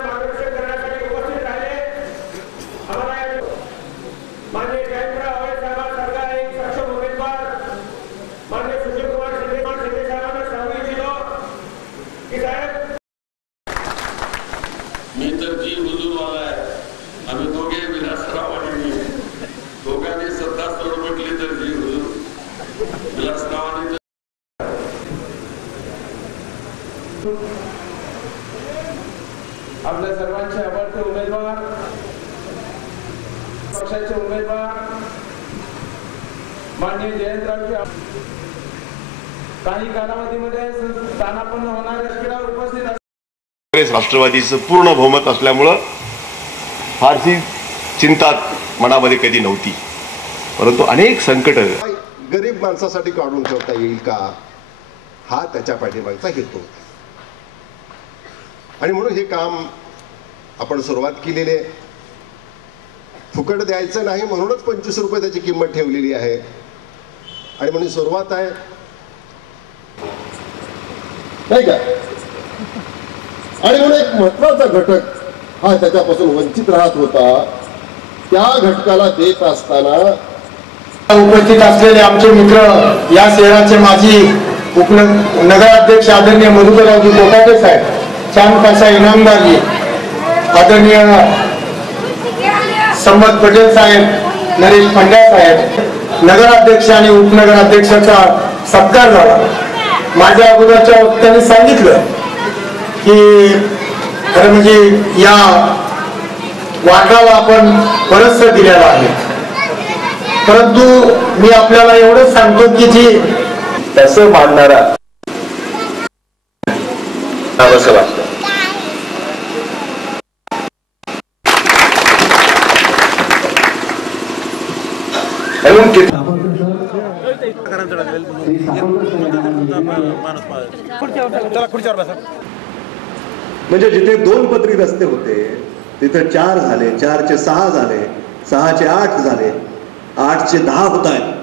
मार्गदर्शन करण्यासाठी उपस्थित राहिले। आम्हाला माननीय जयंतराव साहेबांसारखा एक सक्षम उमेदवार माननीय सुशीलकुमार शिंदे साहेबांना सांगू इच्छितो की साहेब मी तर जी हुजूरवाला आहे, आम्ही दोघे विलासराव आणि मी दोघांनी सत्ता सोड म्हटली तर जी हुजूर विलासरावांनी आपल्या सर्वांचे आवडते उमेदवार पक्षाचे उमेदवार माननीय जयंतरावजी काही कालावधीमध्ये स्थानापन्न होणाऱ्या शिबिरावर उपस्थित काँग्रेस राष्ट्रवादीचं पूर्ण बहुमत असल्यामुळं फारशी चिंता मनामध्ये कधी नव्हती, परंतु अनेक संकट गरीब माणसासाठी काढून ठेवता येईल का, हा त्याच्या पाठीमागचा हेतू आणि म्हणून हे काम आपण सुरुवात केलेली आहे। फुकट द्यायचं नाही म्हणूनच 25 रुपये त्याची किंमत ठेवलेली आहे आणि म्हणून सुरुवात आहे नाही का। आणि म्हणून एक महत्वाचा घटक हा त्याच्यापासून वंचित राहत होता, त्या घटकाला देत असताना उपस्थित असलेले आमचे मित्र, या शहराचे माजी नगराध्यक्ष आदरणीय मधुकररावजी कोकाटे साहेब, चांदपासा इनामदारजी, आदरणीय संपत पटेल साहेब, नरेश पंड्या साहेब, नगराध्यक्ष आणि उपनगराध्यक्षाचा सत्कार झाला। माझ्या अगोदरच्या वक्त्यांनी सांगितलं की खरं म्हणजे या वाटाला आपण बरंचसं दिलेलं आहे, परंतु मी आपल्याला एवढंच सांगतो की जी तसं मानणारा असं वाटतं। म्हणजे जिथे 2 पदरी रस्ते होते तिथे 4 झाले, 4 चे 6 झाले, 6 चे 8 झाले, 8 चे 10 होत आहेत।